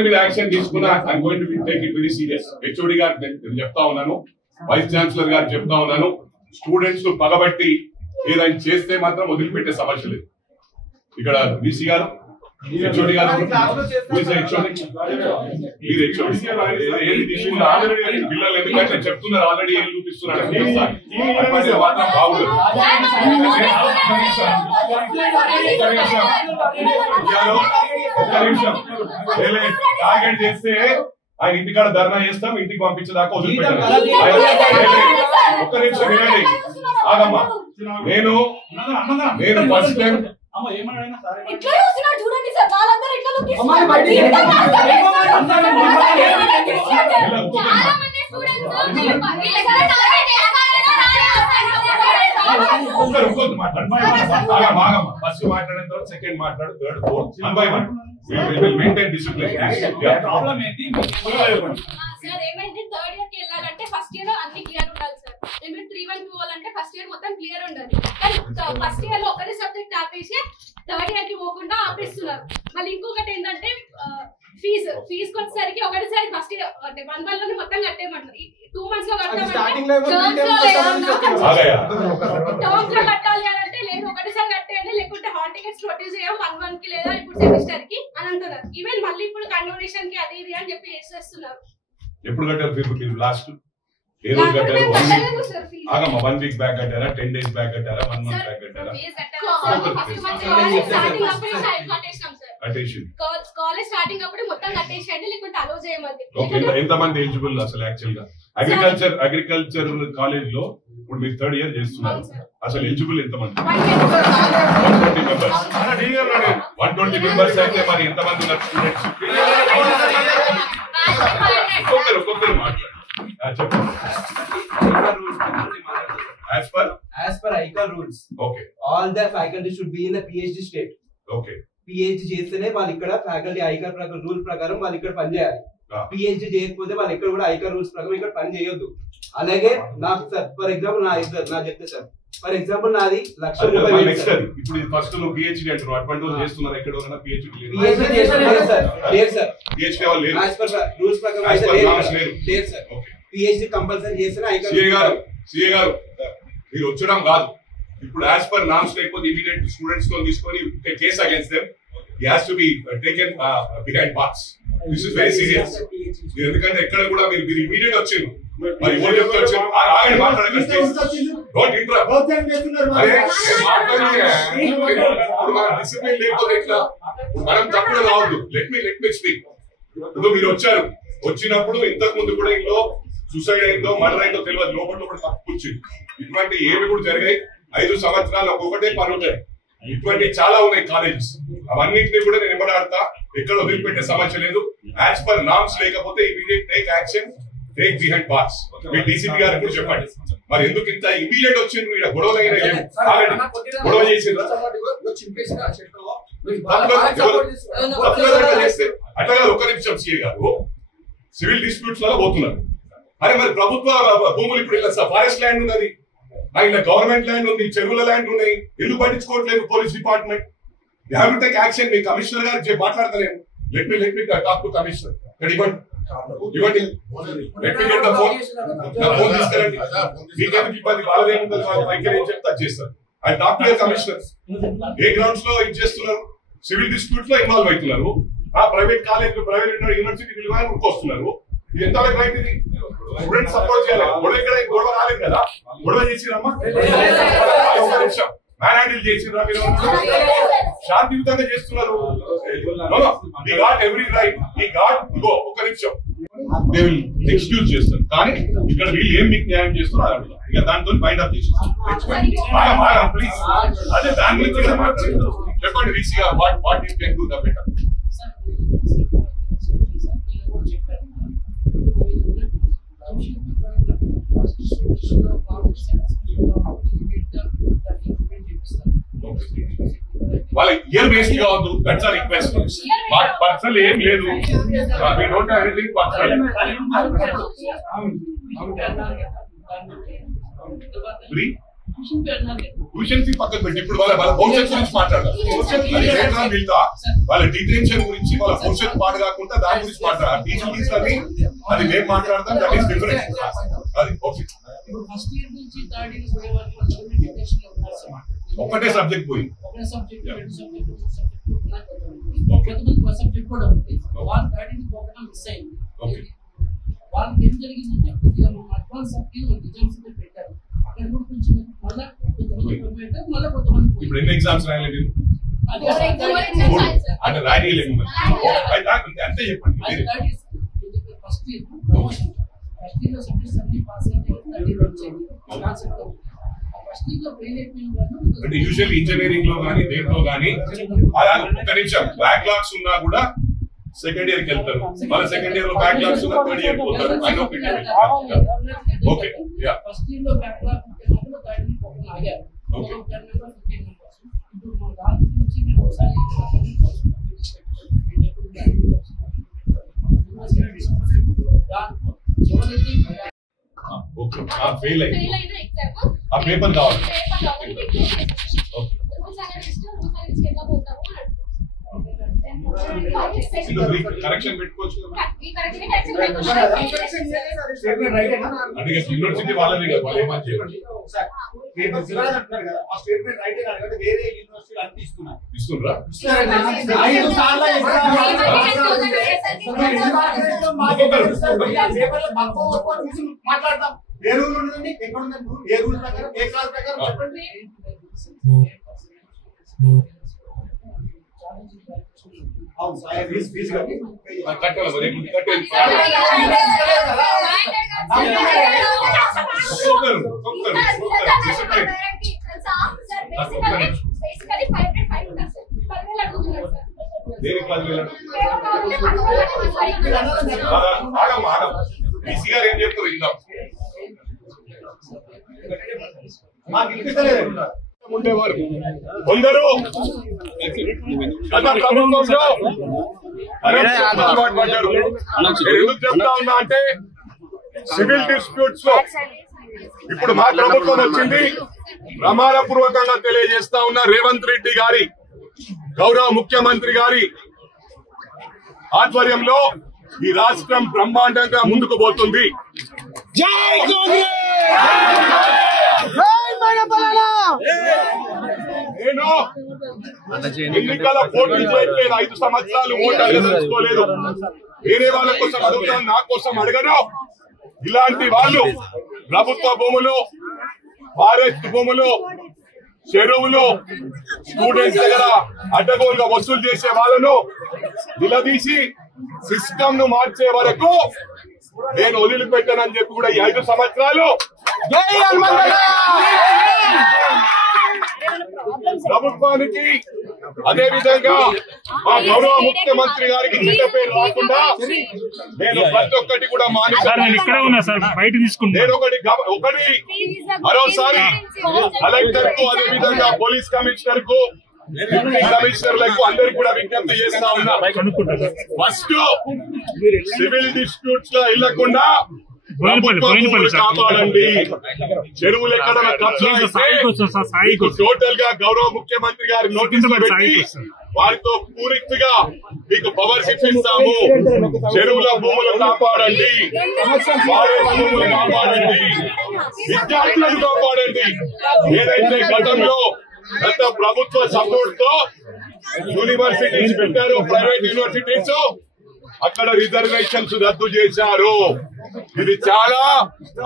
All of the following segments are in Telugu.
ఎవరి మీద యాక్షన్ తీసుకున్నా I'm going to take it very serious. HOD గారు నేను చెప్తా ఉన్నాను, వైస్ ఛాన్సలర్ గారు చెప్తా ఉన్నాను, స్టూడెంట్స్ పగబట్టి ఏదైనా చేస్తే మాత్రం వదిలిపెట్టే సమస్య లేదు. ఇక్కడ బీసీ గారు హెచ్ఓడి గారు మీరు హెచ్ఓడి ఏది తీసుకున్నా పిల్లలు ఎందుకంటే చెప్తున్నారు ఆల్రెడీ ఏం చూపిస్తున్నారు మాత్రం బాగుంది. టార్గెట్ చేస్తే ఆయన ఇంటికాడ ధర్నా చేస్తాం, ఇంటికి పంపించేదాకా వదిలిపెట్టారు. ఒక్క నిమిషం వినండి ఆగమ్మా. నేను ఫస్ట్ టైం ఫస్ట్ మాట్లాడిన తర్వాత సెకండ్ మాట్లాడు, third, fourth, 1 by 1 maintain discipline. Sir ఏమైంది థర్డ్ ఇయర్ కి వెళ్ళాలంటే ఫస్ట్ ఇయర్ అన్ని క్లియర్ ఉండాలి సార్. ఏమైనా 3-1 పోవాలంటే ఫస్ట్ ఇయర్ మొత్తం క్లియర్ ఉండాలి. కానీ ఫస్ట్ ఇయర్ లో ఒకటే సబ్జెక్ట్ ఆపేసి థర్డ్ ఇయర్ కి పోకుండా ఆపేస్తున్నారు. మళ్ళీ ఇంకొకటి ఏంటంటే ఫీజు వచ్చేసరికి ఒకటిసారి ఫస్ట్ ఇయర్ అంటే 1 month లోనే మొత్తం కట్టేయమంటారు. 2 months లో కట్టామంటే టర్మ్స్ లో కట్టాలి అని అంటే లేదు ఒకటిసారి కట్టేయండి, లేకుంటే హాల్ టికెట్స్ ప్రొడ్యూస్ చేయం 1 month కి లేదా ఇప్పుడు సెమిస్టర్ కి అని అంటున్నారు. ఈవెన్ మళ్ళీ ఇప్పుడు కన్వర్జేషన్ కి అది ఇది అని చెప్పి చేస్తున్నారు. ఎప్పుడు కట్టారు మీరు లాస్ట్ ఏ రోజు కట్టారు? ఆగమ్మా 1 week బ్యాక్ కట్టారా, 10 days బ్యాక్ కట్టారా, 1 month బ్యాక్ కట్టారా? కాలేజ్ స్టార్టింగ్ అప్పుడు మొత్తం కట్టేసేయండి, లేకుంటే అలో చేయమండి. ఎంతమంది ఎలిజిబుల్ అసలు యాక్చువల్ గా అగ్రికల్చర్ కాలేజ్ లో ఇప్పుడు మీరు 3rd year చేస్తున్నారు, అసలు ఎలిజిబుల్ ఎంతమంది? 120 members. 120 members అయితే మరి ఎంతమంది ఉన్నారు స్టూడెంట్స్? ఒక్కొక్కరు మాట్లాడు. As per ICAR rules, okay, all the faculty should be in a PhD state. Okay. PhD చేస్తేనే వాళ్ళు ఇక్కడ ఫ్యాకల్టీ ICAR రూల్ ప్రకారం వాళ్ళు ఇక్కడ పని చేయాలి. PhD చేయకపోతే వాళ్ళు ఇక్కడ కూడా ICAR రూల్స్ ప్రకారం ఇక్కడ పని చేయొద్దు. అలాగే నాకు సార్ ఫర్ ఎగ్జాంపుల్ నా చెప్తే సార్ ఫర్ ఎగ్జాంపుల్ నాది 1,30,000. ఇప్పుడు ఫస్ట్ నువ్వు PhD అంటారు, అటువంటి చేస్తున్నారు ఎక్కడ PhD చేస్తున్నారు సార్? లేదు సార్, PhD వాళ్ళు లేరు. as per రూల్స్ ప్రకారం అయితే లేదు సార్. PhD కంపల్సరీ చేస్తేనే ICAR. CA గారు మీరు వచ్చడం కాదు, ఇప్పుడు యాజ్ పర్ నామ్స్ లేకపోతే ఇమీడియట్ స్టూడెంట్స్ తో తీసుకొని case against them he has to be taken behind bars. This is very serious. ఎందుకంటే ఎక్కడ కూడా మీరు ఇమీడియట్ వచ్చింది మరి ఎవరు చెప్తారు ఆగండి మాట్లాడకండి, డోంట్ ఇంటరప్ట్. డిసిప్లిన్ లేకపోతే ఎట్లా? మనం తప్పుడు రావద్దు. Let me speak. ఇప్పుడు మీరు వచ్చారు, వచ్చినప్పుడు ఇంతకు ముందు కూడా ఇంట్లో సూసైడ్ అయిందో మర్డర్ అయిందో తెలియదు, లోపల తప్పు కూర్చుంది. ఇటువంటి ఏమి కూడా జరిగాయి. 5 సంవత్సరాలు ఒక్కొక్కటే పని ఉంటాయి. ఇటువంటి చాలా ఉన్నాయి కాలేజెస్, అవన్నింటినీ కూడా నేను ఇవ్వడాడతా. ఎక్కడ వదిలిపెట్టే సమస్య లేదు. యాజ్ పర్ నామ్స్ లేకపోతే immediate take action, take behind bars. మీ డీసీపీ గారికి కూడా చెప్పండి. మరి ఎందుకు ఇంత ఇమీడియట్ వచ్చిండ్రు? ఇక్కడ గొడవలు అయినా గొడవ చేసిండ్రు చేస్తే అట్లా కాదు. ఒక్క నిమిషం సీఏ గారు, సివిల్ డిస్ప్యూట్స్ లలో పోతున్నారు. అరే మరి ప్రభుత్వ భూములు ఇప్పుడు ఇలా ఫారెస్ట్ ల్యాండ్ ఉన్నది, ఆయన గవర్నమెంట్ ల్యాండ్ ఉంది, చెరువుల ల్యాండ్ ఉన్నాయి, ఎందుకు పట్టించుకోవట్లేదు police department? You have to take action. మీ కమిషనర్ గారు మాట్లాడతలేము. Let me talk to commissioner. ఇవ్వండి ఫోన్ తీసుకురండి. మీకెందుకు ఇబ్బంది? వాళ్ళదేముంటుంది, వాళ్ళ దగ్గర ఏం చెప్తే అది చేస్తారు. ఆయన talk to commissioner. A grounds లో ఇది చేస్తున్నారు? సివిల్ డిస్ప్యూట్స్ లో ఇన్వాల్వ్ అవుతున్నారు. ప్రైవేట్ కాలేజ్ ప్రైవేట్ యూనివర్సిటీ వస్తున్నారు. ఇది ఎంత రైట్? ఇది స్టూడెంట్ సపోర్ట్ చేయాలి. గొడవ రాలేదు కదా, గొడవ చేసిరమ్మా, మ్యాన్ హ్యాండిల్ చేసిరా? మీరు శాంతియుతంగా చేస్తున్నారు. ఎవ్రీ రైట్ ఈ గాడ్. ఇగో ఒక్క నిమిషం, దే విల్ ఎక్స్క్యూజ్ చేస్తారు. కానీ ఇక్కడ వీళ్ళు ఏం మీకు న్యాయం చేస్తున్నారు అది ఇక దాంతో బైండ్ అప్ చేసేస్తారు. ప్లీజ్ అదే దాని గురించి చెప్పండి. వీసీ గారు what you can do the better. వాళ్ళ ఇయర్ వేస్ట్ కావద్దు. That's a request. పర్సనల్ ఏం లేదు. We don't have anything personal. Free tuition fee పక్కన పెట్టి ఇప్పుడు వాళ్ళ భవిష్యత్తు గురించి మాట్లాడాలి. వాళ్ళ డిటెన్షన్ గురించి వాళ్ళ భవిష్యత్తు పాటు కాకుండా దాని గురించి మాట్లాడాలి. టీచింగ్ ఫీస్ అని అది మేము మాట్లాడతాం, దట్ ఈస్ డిఫరెంట్. అది ఓకే. ఒకటే సబ్జెక్ట్ పోయింది. వాళ్ళకి ఏం జరిగిందంటే కొద్దిగా అడ్వాన్స్ ఎగ్జామ్స్ పెట్టారు. అక్కడ కూడా కొంచెం మళ్ళీ కొంతమంది పెట్టారు, మళ్ళీ కొంతమంది ఇప్పుడు ఎన్ని ఎగ్జామ్స్ రాయలేదు అంటే రాయలేదు అంతే చెప్పండి. First year promotion, first year లో సబ్జెక్ట్స్ అన్ని పాస్ అంటే యూజువల్ ఇంజనీరింగ్ లో కానీ దేంట్లో కానీ అలా ఒక నిమిషం బ్యాక్లాగ్స్ ఉన్నా కూడా సెకండ్ ఇయర్ కి వెళ్తారు. వాళ్ళ సెకండ్ ఇయర్ లో బ్యాక్లాగ్స్ ఉన్నా థర్డ్ ఇయర్ పోతారు. ఓకే. ఫస్ట్ ఇయర్ లో బ్యాక్లాగ్ ఉంటే మాత్రం థర్డ్ ఇయర్ పోకుండా ఆగారు. ఓకే. ఇప్పుడు మన దాని నుంచి మేము ఒకసారి ఓకే. ఫెయిల్ అయింది. ఆ పేపర్ కావాలి. కరెక్షన్ పెట్టుకోవచ్చు. అంటే యూనివర్సిటీ వాళ్ళని కదా వాళ్ళు ఏమని చేయాలి. ఇస్తున్నా మాట్లాడతాం. ఏ రూల్ ఉంటుందండి, ఎక్కడ ఉందండి, ఏ రూల్ ప్రకారం, ఏ క్లాస్ ప్రకారం చెప్పండి. అవును సార్, ఫీజు కట్టి కట్టాలి. బీసీ గారు ఏం చెప్తారు ఇందాం మాకు ఇప్పిస్తలేదు. ఉండేవారు కొందరు గత ప్రభుత్వంలో అలవాటు పడ్డారు. నేను ఎందుకు చెప్తా ఉన్నా అంటే సివిల్ డిస్ప్యూట్స్ లో ఇప్పుడు మా ప్రభుత్వం వచ్చింది. ప్రమాణపూర్వకంగా తెలియజేస్తా ఉన్న రేవంత్ రెడ్డి గారి గౌరవ ముఖ్యమంత్రి గారి ఆధ్వర్యంలో ఈ రాష్ట్రం బ్రహ్మాండంగా ముందుకు పోతుంది. జై నేను ఎన్నికల పోటీ చేయట్లేదు. 5 సంవత్సరాలు ఓటాలు తెలుసుకోలేదు. వేరే వాళ్ళ కోసం అడుగుతాను, నా కోసం అడగను. ఇలాంటి వాళ్ళు ప్రభుత్వ భూములు, ఫారెస్ట్ భూములు, చెరువులు, స్టూడెంట్స్ దగ్గర అడ్డగోలుగా వసూలు చేసే వాళ్ళను నిలదీసి సిస్టమ్ ను మార్చే వరకు నేను వదిలిపెట్టానని చెప్పి కూడా ఈ 5 సంవత్సరాలు ప్రభుత్వానికి అదే విధంగా మా గౌరవ ముఖ్యమంత్రి గారికి చెడ్డ పేరు రాకుండా నేను ప్రతి ఒక్కటి కూడా నేను ఒకటి మరోసారి కలెక్టర్ కు అదే విధంగా పోలీస్ కమిషనర్ కు కమిషనర్లకు అందరికి కూడా విజ్ఞప్తి చేస్తా ఉన్నా. ఫస్ట్ సివిల్ డిస్ప్యూట్స్ లో వెళ్లకుండా కాపాడండి. చెరువులు ఎక్కడ టోటల్ గా గౌరవ ముఖ్యమంత్రి గారి నోటీసులు పెట్టి వారితో పూర్తిగా మీకు పవర్స్ ఇప్పిస్తాము. చెరువుల భూములు కాపాడండి, ఫారెస్ట్ భూములు కాపాడండి, విద్యార్థులను కాపాడండి. ఏదైతే గతంలో గత ప్రభుత్వ సపోర్ట్ తో యూనివర్సిటీస్ పెట్టారో, ప్రైవేట్ యూనివర్సిటీస్, అక్కడ రిజర్వేషన్స్ రద్దు చేశారు. ఇది చాలా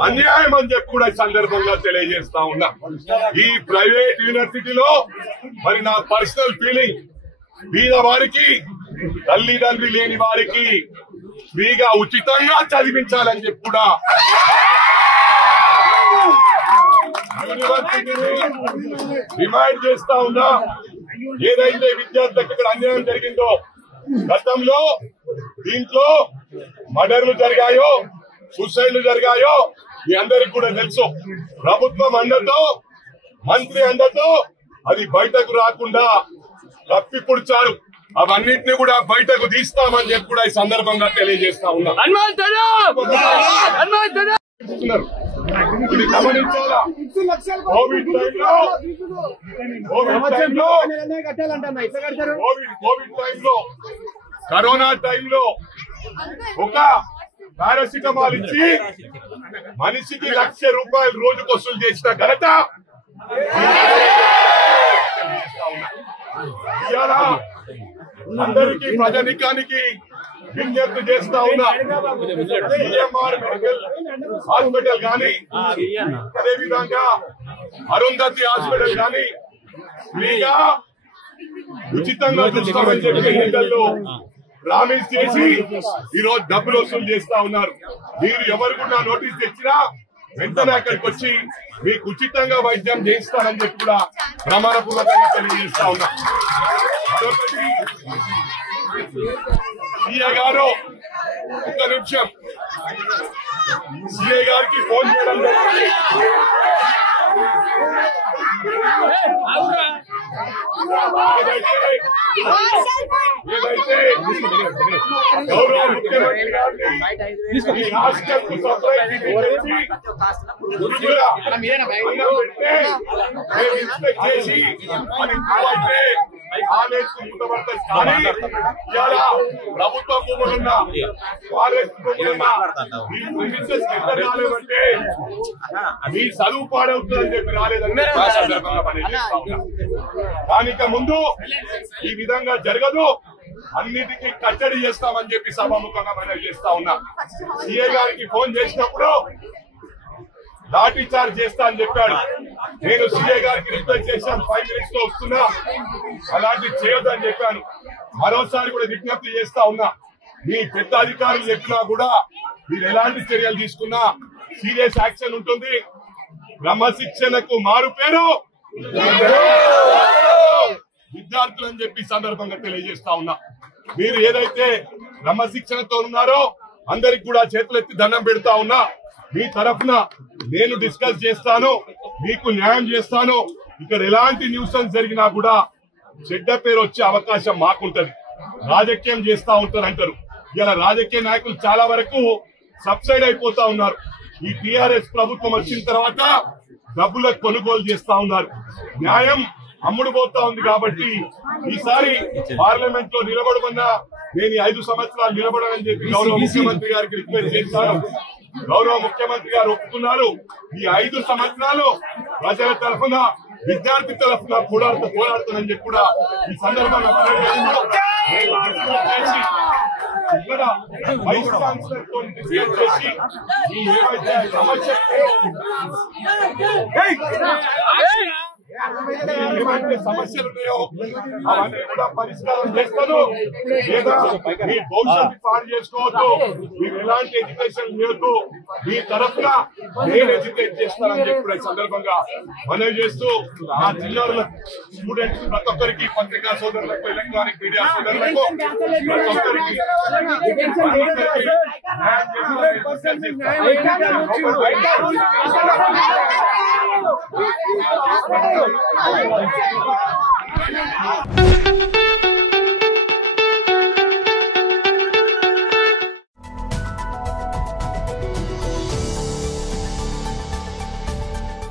అన్యాయం అని చెప్పి కూడా ఈ సందర్భంగా తెలియజేస్తా ఉన్నా. ఈ ప్రైవేట్ యూనివర్సిటీలో మరి నా పర్సనల్ ఫీలింగ్, బీద వారికి, తల్లిదండ్రి లేని వారికి ఫ్రీగా ఉచితంగా చదివించాలని చెప్పి కూడా యూనివర్సిటీని డిమాండ్ చేస్తా ఉన్నా. ఏదైతే విద్యార్థులకు ఇక్కడ అన్యాయం జరిగిందో, గతంలో దీంట్లో మర్డర్లు జరిగాయో, సూసైడ్లు జరిగాయో మీ అందరికి కూడా తెలుసు. ప్రభుత్వం అండతో, మంత్రి అండతో అది బయటకు రాకుండా కప్పిపుడ్చారు. అవన్నింటినీ కూడా బయటకు తీస్తామని చెప్పి కూడా ఈ సందర్భంగా తెలియజేస్తా ఉన్నా. ఇది గమనించాలా. కోవిడ్ టైంలో కరోనా టైంలో ఒక పారాసిటమాల్ ఇచ్చి మనిషికి ₹1,00,000 రోజుకు వసూలు చేసిన ఘనత అందరికీ ప్రజానికానికి విజ్ఞప్తి చేస్తా ఉన్నా. సిఎంఆర్ మెడికల్ హాస్పిటల్ కానీ అదేవిధంగా అరుంధతి హాస్పిటల్ కానీ ఫ్రీగా ఉచితంగా చూస్తామని చెప్పి ఎన్నికల్లో ప్రామిస్ చేసి ఈరోజు డబ్బులు వసూలు చేస్తా ఉన్నారు. మీరు ఎవరు కూడా నోటీస్ తెచ్చినా వెంటనే అక్కడికి వచ్చి మీకు ఉచితంగా వైద్యం చేయిస్తానని చెప్పి కూడా ప్రమాణపూర్వకంగా తెలియజేస్తా ఉన్నా. సిఐ గారు ఒక్క నిమిషం, సిఐ గారికి ఫోన్ చేయడం జరిగింది. ఏదైతే గౌరవ ముఖ్యమంత్రి గారిని ఈ రాష్ట్రానికి సప్లై చేసి ప్రభుత్వ భూములున్న రాలేదంటే మీ చదువు పాడవుతుందని చెప్పి రాలేదని దానిక ముందు ఈ విధంగా జరగదు, అన్నిటికీ కట్టడి చేస్తామని చెప్పి సభాముఖంగా మనం చేస్తా ఉన్నా. సిఐ గారికి ఫోన్ చేసినప్పుడు లాఠీ చార్జ్ చేస్తా అని చెప్పాడు. నేను సిఐ గారికి రిక్వెస్ట్ చేశాను, 5 minutes లో వస్తున్నా, అలాంటి చేయొద్దని చెప్పాను. మరోసారి కూడా విజ్ఞప్తి చేస్తా ఉన్నా, మీ పెద్ద అధికారులు చెప్పినా కూడా మీరు ఎలాంటి చర్యలు తీసుకున్నా సీరియస్ యాక్షన్ ఉంటుంది. క్రమశిక్షణకు మారు పేరు విద్యార్థులు అని చెప్పి సందర్భంగా తెలియజేస్తా ఉన్నా. మీరు ఏదైతే క్రమశిక్షణతో ఉన్నారో అందరికి కూడా చేతులెత్తి దండం పెడతా ఉన్నా. మీ తరఫున నేను డిస్కస్ చేస్తాను, మీకు న్యాయం చేస్తాను. ఇక్కడ ఎలాంటి న్యూసెన్స్ జరిగినా కూడా చెడ్డ పేరు వచ్చే అవకాశం మాకుంటది. రాజకీయం చేస్తా ఉంటారంటారు. ఇలా రాజకీయ నాయకులు చాలా వరకు సబ్సైడ్ అయిపోతా ఉన్నారు. ఈ టిఆర్ఎస్ ప్రభుత్వం వచ్చిన తర్వాత డబ్బులకు కొనుగోలు చేస్తా ఉన్నారు. న్యాయం అమ్ముడు పోతా ఉంది. కాబట్టి ఈసారి పార్లమెంట్ లో నిలబడమన్నా నేను 5 సంవత్సరాలు నిలబడని చెప్పి గౌరవ ముఖ్యమంత్రి గారికి రిక్వెస్ట్ చేస్తాను. గౌరవ ముఖ్యమంత్రి గారు ఒప్పుకున్నారు. ఈ 5 సంవత్సరాలు ప్రజల తరఫున విద్యార్థి తరఫున పోరాడుతానని చెప్పి కూడా ఈ సందర్భంగా ఇక్కడ వైస్ ఛాన్సలర్ తో డిస్కస్ చేసి ఈ ఏవైతే ఏమైతే సమస్యలు ఉన్నాయో అవన్నీ కూడా పరిష్కారం చేస్తాను. లేదా మీ భవిష్యత్తు పాడు చేసుకోవద్దు, మీరు ఎలాంటి ఎడ్యుకేషన్ లేదు, మీ తరఫున నేను ఎడ్యుకేట్ చేస్తానని చెప్పి సందర్భంగా మనవి చేస్తూ ఆ చిన్నారుల స్టూడెంట్స్ ప్రతి ఒక్కరికి, పత్రికా సోదరులకు, ఎలక్ట్రానిక్ మీడియా సోదరులకు ప్రతి ఒక్కరికి న్యాయం